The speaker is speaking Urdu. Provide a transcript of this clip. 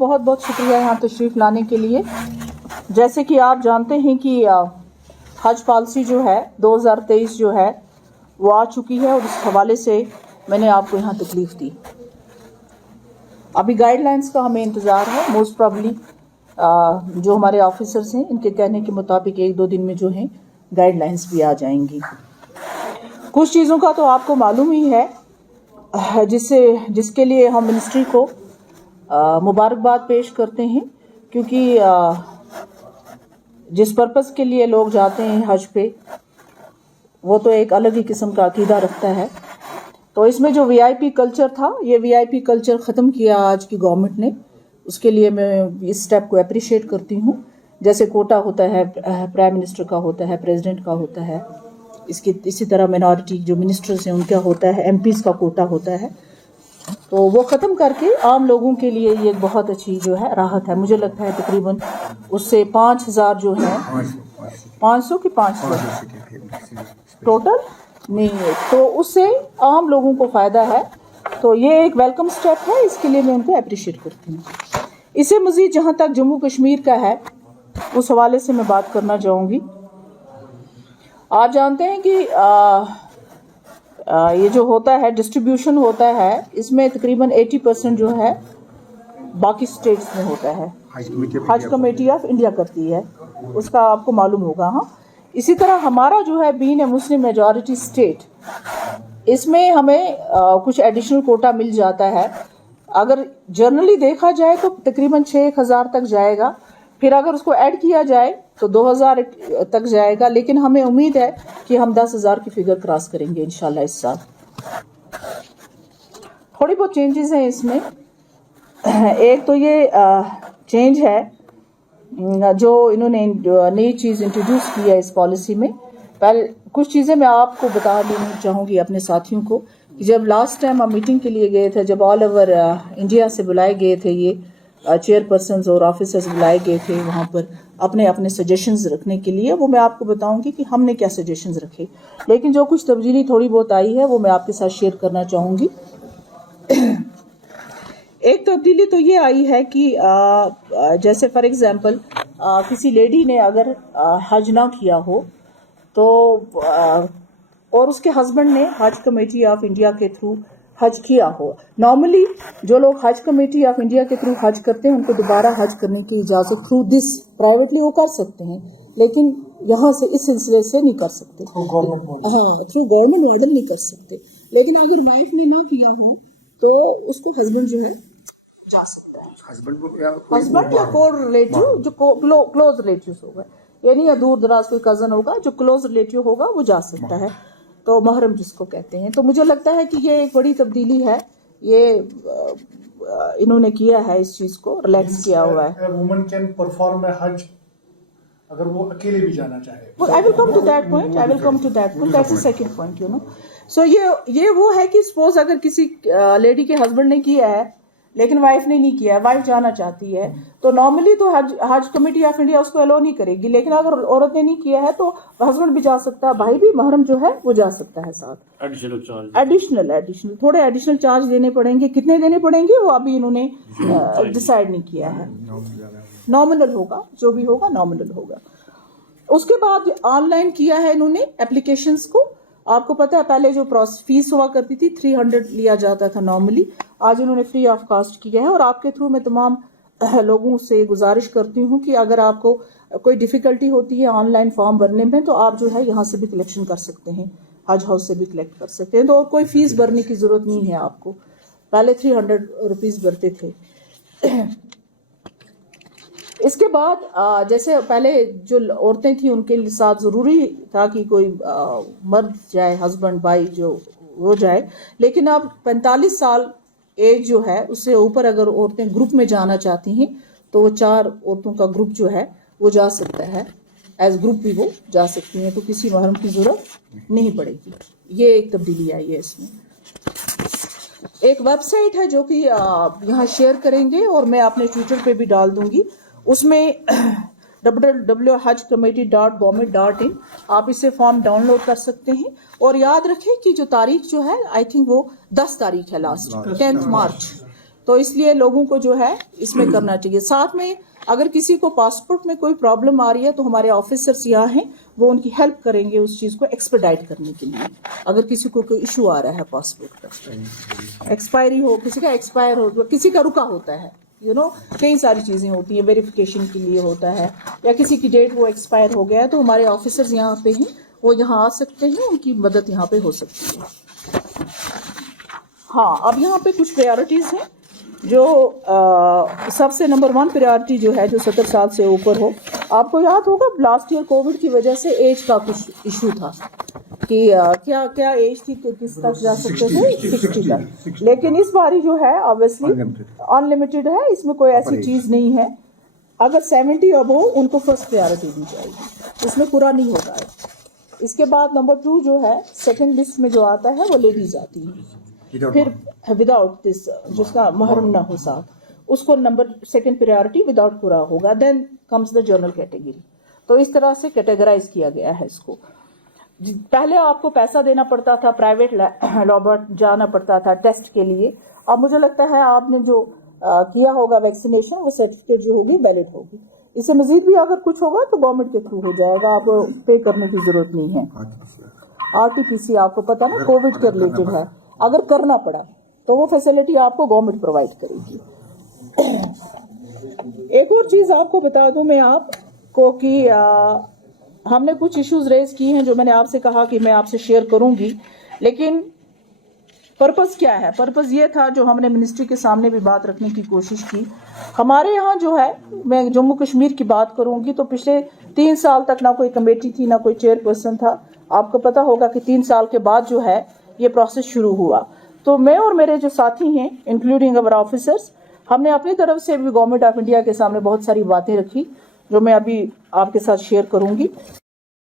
بہت بہت شکریہ یہاں تشریف لانے کے لیے. جیسے کہ آپ جانتے ہیں کہ حج پالیسی جو ہے 2023 جو ہے وہ آ چکی ہے اور اس حوالے سے میں نے آپ کو یہاں تکلیف دی. ابھی گائیڈ لائنس کا ہمیں انتظار ہے. موسٹ پرابلی جو ہمارے آفیسرز ہیں ان کے کہنے کے مطابق 1-2 دن میں جو ہیں گائیڈ لائنس بھی آ جائیں گی. کچھ چیزوں کا تو آپ کو معلوم ہی ہے جس کے لیے ہم منسٹری کو مبارکباد پیش کرتے ہیں، کیونکہ جس پرپس کے لیے لوگ جاتے ہیں حج پہ وہ تو ایک الگ ہی قسم کا عقیدہ رکھتا ہے. تو اس میں جو وی آئی پی کلچر تھا، یہ وی آئی پی کلچر ختم کیا آج کی گورنمنٹ نے. اس کے لیے میں اس سٹیپ کو اپریشیٹ کرتی ہوں. جیسے کوٹا ہوتا ہے پرائم منسٹر کا، ہوتا ہے پریزیڈنٹ کا، ہوتا ہے اسی طرح مینارٹی جو منسٹرز ہیں ان کا ہوتا ہے، ایم پیز کا کوٹا ہوتا ہے. تو وہ ختم کر کے عام لوگوں کے لیے یہ ایک بہت اچھی جو ہے راحت ہے. مجھے لگتا ہے تقریباً اس سے 5,000 جو ہیں 500 کی 500 ٹوٹل نہیں، تو اس سے عام لوگوں کو فائدہ ہے. تو یہ ایک ویلکم سٹیپ ہے، اس کے لیے میں ان کو اپریشیٹ کرتی ہوں. اسے مزید جہاں تک جموں کشمیر کا ہے اس حوالے سے میں بات کرنا چاہوں گی. آپ جانتے ہیں کہ یہ جو ہوتا ہے ڈسٹریبیوشن ہوتا ہے، اس میں تقریباً 80% جو ہے باقی اسٹیٹس میں ہوتا ہے. حج کمیٹی آف انڈیا کرتی ہے، اس کا آپ کو معلوم ہوگا. ہاں، اسی طرح ہمارا جو ہے بین اے مسلم میجورٹی اسٹیٹ، اس میں ہمیں کچھ ایڈیشنل کوٹا مل جاتا ہے. اگر جنرلی دیکھا جائے تو تقریباً 6,000 تک جائے گا، پھر اگر اس کو ایڈ کیا جائے تو 2,000 تک جائے گا. لیکن ہمیں امید ہے کہ ہم 10,000 کی فگر کراس کریں گے انشاءاللہ اس سال. تھوڑی بہت چینجز ہیں اس میں. ایک تو یہ چینج ہے جو انہوں نے نئی چیز انٹروڈیوس کی ہے اس پالیسی میں. پہلے کچھ چیزیں میں آپ کو بتا دینا چاہوں گی اپنے ساتھیوں کو. جب لاسٹ ٹائم ہم میٹنگ کے لیے گئے تھے، جب آل اوور انڈیا سے بلائے گئے تھے، یہ چیئر پرسنز اور آفیسرز بلائے گئے تھے وہاں پر اپنے سجیشنز رکھنے کے لیے، وہ میں آپ کو بتاؤں گی کہ ہم نے کیا سجیشنز رکھے. لیکن جو کچھ تبدیلی تھوڑی بہت آئی ہے وہ میں آپ کے ساتھ شیئر کرنا چاہوں گی. ایک تبدیلی تو یہ آئی ہے کہ جیسے فار ایگزامپل کسی لیڈی نے اگر حج نہ کیا ہو تو اور اس کے ہسبینڈ نے حج کمیٹی آف انڈیا کے تھرو حج کیا ہو. نارملی جو لوگ حج کمیٹی آف انڈیا کے تھرو حج کرتے ہیں ان کو دوبارہ حج کرنے کی اجازت تھرو دس پرائیویٹلی وہ کر سکتے ہیں، لیکن یہاں سے اس سلسلے سے نہیں کر سکتے. ہاں، تھرو گورنمنٹ ماڈل نہیں کر سکتے. لیکن اگر وائف نے نہ کیا ہو تو اس کو ہسبینڈ جو ہے جا سکتا ہے. ہسبینڈ یا کو ریلیٹیو جو کلوز ریلیٹیوز ہوگا، یعنی یا دور دراز کوئی کزن ہوگا جو کلوز ریلیٹیو ہوگا وہ جا سکتا ہے. تو محرم جس کو کہتے ہیں. تو مجھے لگتا ہے کہ یہ ایک بڑی تبدیلی ہے. یہ انہوں نے کیا ہے، اس چیز کو ریلیکس کیا ہوا ہے. وومن کین پرفارم اے حج اگر وہ اکیلے بھی جانا چاہے. I will come to that point. That's the second point, you know. So یہ وہ ہے کہ سپوز اگر کسی لیڈی کے ہسبینڈ نے کیا ہے لیکن وائف نے نہیں کیا ہے، وائف جانا چاہتی ہے، تو نارملی تو حج کمیٹی آف انڈیا اس کو الاؤ نہیں کرے گی. لیکن اگر عورت نے نہیں کیا ہے تو ہسبینڈ بھی جا سکتا ہے، بھائی بھی، محرم جو ہے وہ جا سکتا ہے ساتھ. ایڈیشنل تھوڑے ایڈیشنل چارج دینے پڑیں گے. کتنے دینے پڑیں گے وہ ابھی انہوں نے ڈیسائیڈ نہیں کیا ہے. نامنل ہوگا، جو بھی ہوگا نامنل ہوگا. اس کے بعد آن لائن کیا ہے انہوں نے اپلیکیشنز کو. آپ کو پتا ہے پہلے جو فیس ہوا کرتی تھی 300 لیا جاتا تھا نارملی، آج انہوں نے فری آف کاسٹ کیا ہے. اور آپ کے تھرو میں تمام لوگوں سے گزارش کرتی ہوں کہ اگر آپ کو کوئی ڈیفیکلٹی ہوتی ہے آن لائن فارم بھرنے میں تو آپ جو ہے یہاں سے بھی کلیکشن کر سکتے ہیں، حج ہاؤس سے بھی کلیکٹ کر سکتے ہیں. تو کوئی فیس بھرنے کی ضرورت نہیں ہے آپ کو. پہلے 300 روپیز بھرتے تھے. اس کے بعد جیسے پہلے جو عورتیں تھیں ان کے ساتھ ضروری تھا کہ کوئی مرد جائے، ہسبینڈ بھائی جو وہ جائے. لیکن اب 45 سال ایج جو ہے اس سے اوپر اگر عورتیں گروپ میں جانا چاہتی ہیں تو وہ 4 عورتوں کا گروپ جو ہے وہ جا سکتا ہے. ایز گروپ بھی وہ جا سکتی ہیں، تو کسی محرم کی ضرورت نہیں پڑے گی. یہ ایک تبدیلی آئی ہے اس میں. ایک ویب سائٹ ہے جو کہ یہاں شیئر کریں گے اور میں اپنے ٹویٹر پہ بھی ڈال دوں گی. اس میں www.hajcommittee.government.in آپ اسے فارم ڈاؤن لوڈ کر سکتے ہیں. اور یاد رکھیں کہ جو تاریخ جو ہے آئی تھنک وہ 10 تاریخ ہے، لاسٹ 10 مارچ. تو اس لیے لوگوں کو جو ہے اس میں کرنا چاہیے. ساتھ میں اگر کسی کو پاسپورٹ میں کوئی پرابلم آ رہی ہے تو ہمارے آفیسرس یہاں ہیں, وہ ان کی ہیلپ کریں گے اس چیز کو ایکسپیڈائٹ کرنے کے لیے. اگر کسی کو کوئی ایشو آ رہا ہے پاسپورٹ کا, ایکسپائری ہو, کسی کا ایکسپائر ہو, کسی کا رکا ہوتا ہے, کئی ساری چیزیں ہوتی ہیں, ویریفیکیشن کے لیے ہوتا ہے, یا کسی کی ڈیٹ وہ ایکسپائر ہو گیا ہے, تو ہمارے آفیسرز یہاں پہ ہیں, وہ یہاں آ سکتے ہیں, ان کی مدد یہاں پہ ہو سکتی ہے. ہاں, اب یہاں پہ کچھ پریارٹیز ہیں جو سب سے نمبر 1 پریارٹی جو ہے جو 70 سال سے اوپر ہو. آپ کو یاد ہوگا لاسٹ ایئر کووڈ کی وجہ سے ایج کا کچھ ایشو تھا کہ کیا ایج تھی کہ کس تک جا سکتے تھے, 60 تک. لیکن اس باری جو ہے obviously انلمیٹڈ ہے, اس میں کوئی ایسی چیز نہیں ہے. اگر 70 اب ہو ان کو فرسٹ پریارٹی دی جائے گی, اس میں پورا نہیں ہوگا. اس کے بعد نمبر 2 جو ہے سیکنڈ لسٹ میں جو آتا ہے وہ لیڈیز آتی ہیں, پھر وداؤٹ دس جس کا محرم نہ ہو ساتھ, اس کو نمبر 2 پریارٹی وداؤٹ پورا ہوگا. Then comes the general category. تو اس طرح سے کیٹیگرائز کیا گیا ہے اس کو. پہلے آپ کو پیسہ دینا پڑتا تھا, پرائیویٹ لیبارٹری جانا پڑتا تھا ٹیسٹ کے لیے. اب مجھے لگتا ہے آپ نے جو کیا ہوگا ویکسینیشن, وہ سرٹیفکیٹ جو ہوگی ویلڈ ہوگی. اس سے مزید بھی اگر کچھ ہوگا تو گورنمنٹ کے تھرو ہو جائے گا, آپ پے کرنے کی ضرورت نہیں ہے. RT-PC آپ کو پتا نا کووڈ کے ریلیٹڈ ہے, اگر کرنا پڑا تو وہ فیسلٹی آپ کو گورنمنٹ پرووائڈ کرے گی. ایک اور چیز آپ کو بتا دوں میں آپ کو کہ ہم نے کچھ ایشوز ریز کی ہیں جو میں نے آپ سے کہا کہ میں آپ سے شیئر کروں گی, لیکن پرپز کیا ہے؟ پرپز یہ تھا جو ہم نے منسٹری کے سامنے بھی بات رکھنے کی کوشش کی. ہمارے یہاں جو ہے, میں جموں کشمیر کی بات کروں گی تو پچھلے 3 سال تک نہ کوئی کمیٹی تھی, نہ کوئی چیئر پرسن تھا. آپ کو پتا ہوگا کہ 3 سال کے بعد جو ہے یہ پروسیس شروع ہوا. تو میں اور میرے جو ساتھی ہیں انکلوڈنگ اور آفیسرز, ہم نے اپنی طرف سے بھی گورنمنٹ آف انڈیا کے سامنے بہت ساری باتیں رکھی جو میں ابھی آپ کے ساتھ شیئر کروں گی.